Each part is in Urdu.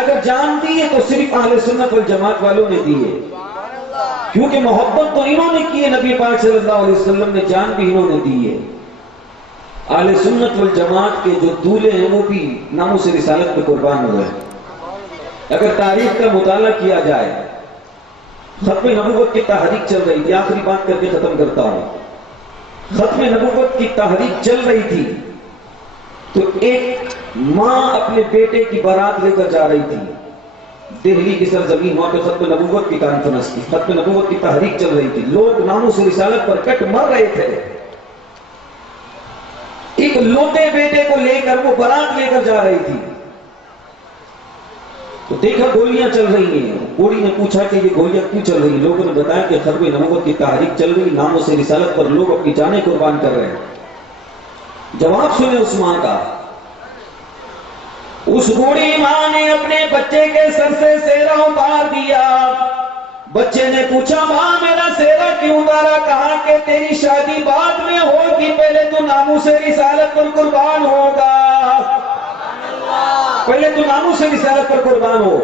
اگر جان دی ہے تو صرف اہل سنت والجماعت والوں نے دی ہے، کیونکہ محبت تو انہوں نے کی ہے، نبی پاک صلی اللہ علیہ وسلم نے جان بھی انہوں نے دی ہے۔ اہل سنت والجماعت کے جو دولے ہیں وہ بھی ناموس رسالت پہ قربان ہوئے ہیں۔ اگر تاریخ کا مطالعہ کیا جائے، ختم نبوت کی تحریک چل رہی تھی، آخری بات کر کے ختم کرتا ہوں، ختم نبوت کی تحریک چل رہی تھی تو ایک ماں اپنے بیٹے کی بارات لے کر جا رہی تھی دہلی کی سرزمین، وہاں پہ ختم نبوت کی کانفرنس تھی، ختم نبوت کی تحریک چل رہی تھی، لوگ ناموس رسالت پر کٹ مر رہے تھے، ایک لوتے بیٹے کو لے کر وہ بارات لے کر جا رہی تھی تو دیکھا گولیاں چل رہی ہیں، کوڑی نے پوچھا کہ یہ گولیاں کیوں چل رہی ہیں؟ لوگوں نے بتایا کہ ختم نبوت کی تحریک چل رہی، ناموس رسالت پر لوگ اپنی جانیں قربان کر رہے ہیں۔ جواب سنیں اس ماں کا، اس بوڑھی ماں نے اپنے بچے کے سر سے سیرا اتار دیا۔ بچے نے پوچھا ماں میرا سیرا کیوں اتارا؟ کہا کہ تیری شادی بعد میں ہوگی، پہلے تو ناموس رسالت پر قربان ہوگا، پہلے تو ناموس رسالت پر قربان ہو۔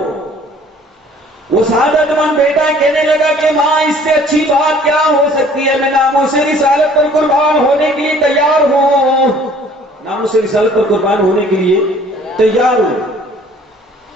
وہ سعادت مند بیٹا کہنے لگا کہ ماں اس سے اچھی بات کیا ہو سکتی ہے، میں ناموس رسالت پر قربان ہونے کے لیے تیار ہوں، ناموس رسالت پر قربان ہونے کے لیے تیار ہوں۔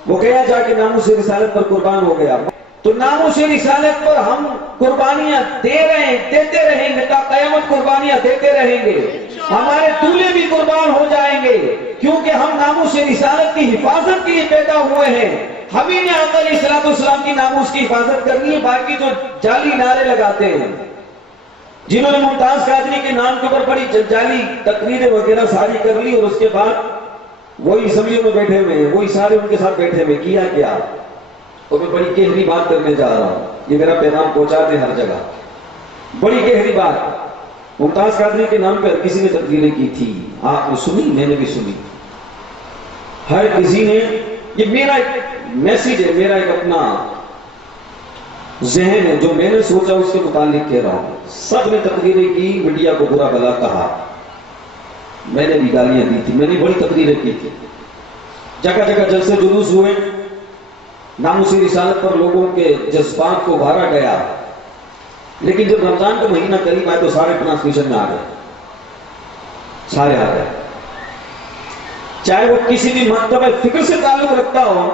وہ گیا جا کے ناموس رسالت پر قربان ہو گیا۔ تو ناموس رسالت پر ہم قربانیاں دیتے رہیں گے، تا قیامت قربانیاں دیتے رہیں گے، ہمارے دولے بھی قربان ہو جائیں گے، کیونکہ ہم ناموس رسالت کی حفاظت کے لیے پیدا ہوئے ہیں۔ ہمیں نے آقا علیہ السلام کی ناموس کی حفاظت کرنی ہے۔ باقی جو جعلی نعرے لگاتے ہیں، جنہوں نے ممتاز قادری کے نام کے اوپر بڑی جعلی تقریریں وغیرہ ساری کر لی، اور اس کے بعد وہی اسمبلیوں میں بیٹھے ہوئے ہیں، وہی سارے ان کے ساتھ بیٹھے ہوئے، کیا کیا؟ اور میں بڑی گہری بات کرنے جا رہا ہوں، یہ میرا پیغام پہنچاتے ہیں ہر جگہ، بڑی گہری بات۔ ممتاز قادری کے نام پر کسی نے تقریریں کی تھی، آپ نے سنی، میں نے بھی سنی، ہر کسی نے۔ یہ میرا ایک میسیج ہے، میرا ایک اپنا ذہن ہے، جو میں نے سوچا اس کے متعلق کہہ رہا ہوں۔ سب نے تقریریں کی، میڈیا کو برا بھلا کہا، میں نے بھی گالیاں دی تھی، میں نے بڑی تقریریں کی تھی، جگہ جگہ جلسے جلوس ہوئے، ناموس رسالت پر لوگوں کے جذبات کو بھارا گیا۔ لیکن جب رمضان کا مہینہ قریب آئے تو سارے ٹرانسمیشن میں آ گئے، سارے آ گئے، چاہے وہ کسی بھی مکتب فکر سے تعلق رکھتا ہو۔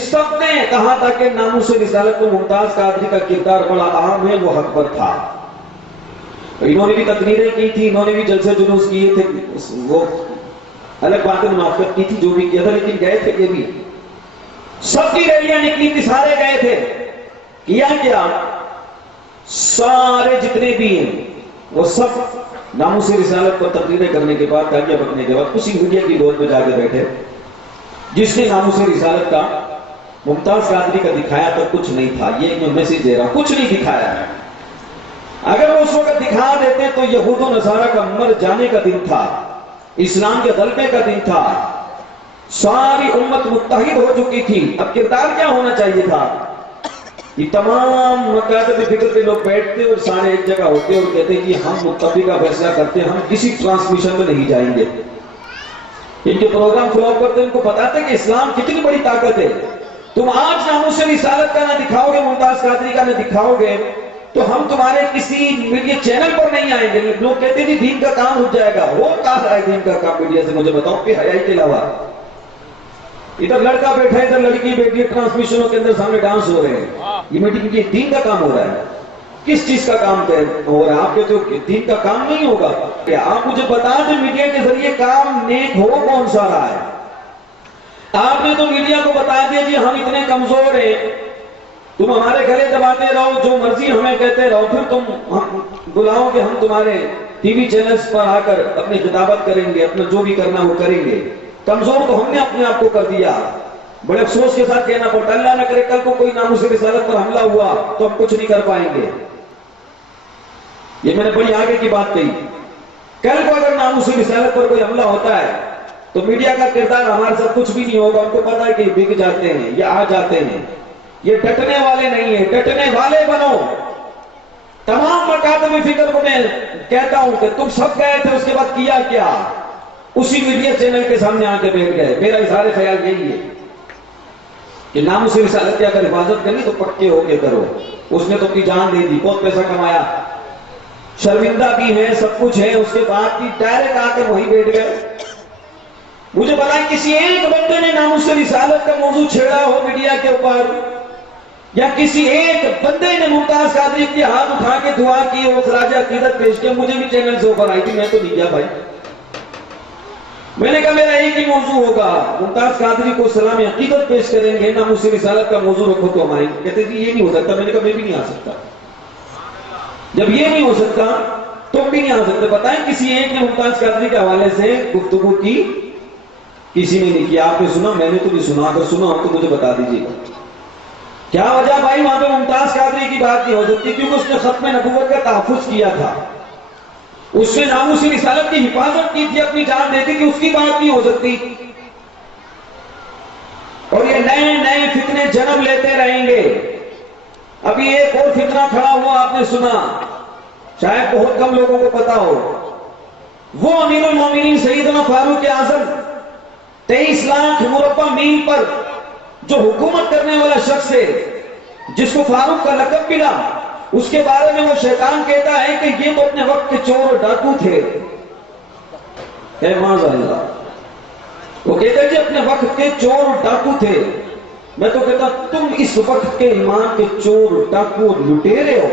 سب نے کہا تھا کہ ناموس رسالت میں ممتاز قادری کا کردار بڑا اہم ہے، وہ حق پر تھا۔ انہوں نے بھی تقریریں کی تھی، انہوں نے بھی جلسے جلوس کیے تھے، وہ الگ باتیں منافقت کی تھی، جو بھی کیا تھا، لیکن گئے تھے یہ بھی، سب کی ریلیاں نکلی تھی، سارے گئے تھے۔ کیا کیا؟ سارے جتنے بھی ہیں وہ سب ناموس رسالت پر تقریریں کرنے کے بعد، تاکہ بکنے کے بعد اسی میڈیا کی دور میں جا کے بیٹھے، جس نے ناموس رسالت کا ممتاز قادری کا دکھایا تو کچھ نہیں تھا۔ یہ میں میسیج دے رہا ہوں، کچھ نہیں دکھایا ہے۔ اگر وہ اس وقت دکھا دیتے تو یہود و نصارہ کا مر جانے کا دن تھا، اسلام کے غلبے کا دن تھا، ساری امت متحد ہو چکی تھی۔ اب کردار کیا ہونا چاہیے تھا؟ یہ تمام مکاتب فکر کے لوگ بیٹھتے اور سارے ایک جگہ ہوتے اور کہتے کہ ہم متفقہ فیصلہ کرتے ہیں، ہم کسی ٹرانسمیشن میں نہیں جائیں گے۔ ان کے پروگرام فلو کرتے، ان کو بتاتے کہ اسلام کتنی بڑی طاقت ہے۔ تم آج ناموس رسالت کا نہ دکھاؤ گے، ممتاز قادری کا نہ دکھاؤ گے، تو ہم تمہارے کسی میڈیا چینل پر نہیں آئیں گے۔ لوگ کہتے ہیں دین کا کام رک جائے گا، وہ کہا ہے دین کا کام میڈیا سے؟ مجھے بتاؤ کہ حیائی کے علاوہ ادھر لڑکا بیٹھا ہے، ادھر لڑکی بیٹھی ہے، ٹرانسمیشنوں کے اندر سامنے ڈانس ہو رہے ہیں، یہ میٹنگ کی دین کا کام ہو رہا ہے؟ کس چیز کا کام ہو رہا ہے؟ آپ کہتے ہو دین کا کام نہیں ہوگا؟ آپ مجھے بتا دیں میڈیا کے ذریعے کام نیک ہو کون سا رہا ہے؟ آپ نے تو میڈیا کو بتا دیا جی ہم اتنے کمزور ہیں، تم ہمارے گلے دباتے رہو، جو مرضی ہمیں کہتے رہو، پھر تم بلاؤ کہ ہم تمہارے ٹی وی چینلز پر آ کر اپنی خطابت کریں گے، اپنا جو بھی کرنا وہ کریں گے۔ کمزور تو ہم نے اپنے آپ کو کر دیا۔ بڑے افسوس کے ساتھ کہنا پڑتا، اللہ نہ کرے کل کو کوئی ناموس رسالت پر حملہ ہوا تو ہم کچھ نہیں کر پائیں گے۔ یہ میں نے بڑی آگے کی بات کہی، کل کو اگر ناموس رسالت پر کوئی حملہ ہوتا ہے تو میڈیا کا کردار ہمارے ساتھ کچھ بھی نہیں ہوگا۔ ان کو پتا ہے کہ یہ بک جاتے ہیں، یہ آ جاتے ہیں، یہ ڈٹنے والے نہیں ہیں۔ ڈٹنے والے بنو۔ تمام مکاتب فکر کو میں کہتا ہوں کہ تم سب گئے تھے، اس کے بعد کیا کیا؟ اسی میڈیا چینل کے سامنے آ کے بیٹھ گئے۔ میرا اظہار خیال یہی ہے، کہ ناموس رسالت کی اگر حفاظت کرنی تو پکے ہو کے کرو. اس نے تو اپنی جان دے دی، بہت پیسہ کمایا، شرمندہ بھی ہے، سب کچھ ہے، اس کے بعد بھی ڈائریکٹ آ کے وہیں بیٹھ گئے. مجھے بتائیں کسی ایک بندے نے ناموس رسالت کا موضوع چھیڑا ہو میڈیا کے اوپر، یا کسی ایک بندے نے ممتاز قادری کے ہاتھ اٹھا کے دعا کی ہو، خراج عقیدت پیش کیا؟ مجھے بھی چینل سے اوپر آئی تھی، میں تو نہیں گیا بھائی. میں نے کہا میرا ایک ہی موضوع ہوگا، ممتاز قادری کو سلام عقیدت پیش کریں گے، ناموس رسالت کا موضوع رکھو تو ہم آئیں گے. کہتے جی یہ نہیں ہو سکتا. میں نے کہا میں بھی نہیں آ سکتا. جب یہ نہیں ہو سکتا تو بھی نہیں آ سکتے. بتائیں کسی ایک نے ممتاز قادری کے حوالے سے گفتگو کی؟ کسی نے نہیں کیا. آپ نے سنا؟ میں نے تو نہیں سنا. اگر سنا ہو تو مجھے بتا دیجیے گا. کیا وجہ بھائی وہاں پہ ممتاز قادری کی بات نہیں ہو سکتی؟ کیونکہ اس نے ختم نبوت کا تحفظ کیا تھا، اس نے ناموس رسالت کی حفاظت کی تھی، اپنی جان دیتی تھی. اس کی بات نہیں ہو سکتی. اور یہ نئے نئے فتنے جنم لیتے رہیں گے. ابھی ایک اور فتنہ کھڑا ہوا، آپ نے سنا، شاید بہت کم لوگوں کو پتا ہو. وہ امیر المومنین سیدنا فاروق اعظم 23 لاکھ مربع میل پر جو حکومت کرنے والا شخص ہے، جس کو فاروق کا لقب ملا، اس کے بارے میں وہ شیطان کہتا ہے کہ یہ تو اپنے وقت کے چور اور ڈاکو تھے. اے معاذ اللہ، وہ کہتے ہیں کہ اپنے وقت کے چور اور ڈاکو تھے. میں تو کہتا تم اس وقت کے ایمان کے چور، ڈاکو اور لٹیرے ہو،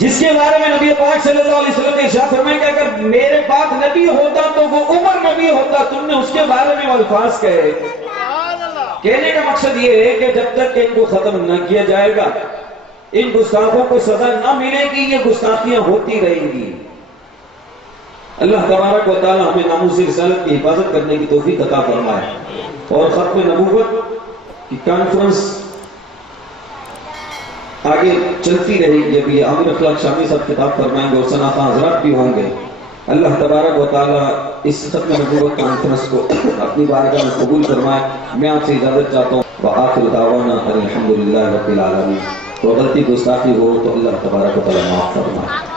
جس کے بارے میں نبی پاک صلی اللہ علیہ وسلم نے ارشاد فرمایا کہ اگر میرے بعد نبی ہوتا تو وہ عمر نبی ہوتا. تم نے اس کے بارے میں الفاظ کہے. کہنے کا مقصد یہ ہے کہ جب تک ان کو ختم نہ کیا جائے گا، ان گستاخوں کو سزا نہ ملے گی، یہ گستاخیاں ہوتی رہیں گی. اللہ تبارک و تعالی ہمیں ناموس رسالت کی حفاظت کرنے کی توفیق عطا فرمائے. اور ختم نبوت کی کانفرنس آگے چلتی رہے گی. ابھی عامر اخلاق شامی صاحب خطاب فرمائیں گے اور صنعتاں حضرات بھی ہوں گے. اللہ تبارک و تعالی اس ختم نبوت کانفرنس کو اپنی بارگاہ میں قبول فرمائے. میں آپ سے اجازت چاہتا ہوں. وآخر دعوانا الحمدللہ رب العالمین. تو غلطی گستاخی ہو تو اللہ تبارک و تعالی معاف فرمائے.